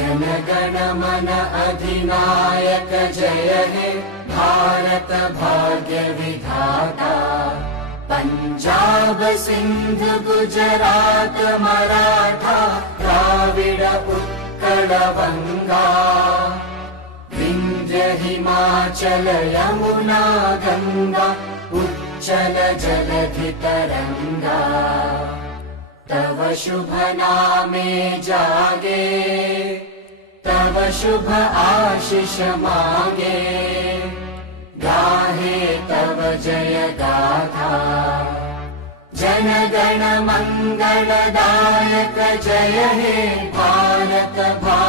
जनगण मन अधिनायक जय हे भारत भाग्य विधाता। पंजाब सिंध गुजरात मराठा द्राविड उत्कल बंगा। विंध्य हिमाचल यमुना गंगा उच्चल जलधि तरंगा। तव शुभ नामे जागे तव शुभ आशीष मांगे। गाहे तव जय गाथा जनगण मंगलदायक जय हे भारत भाग्य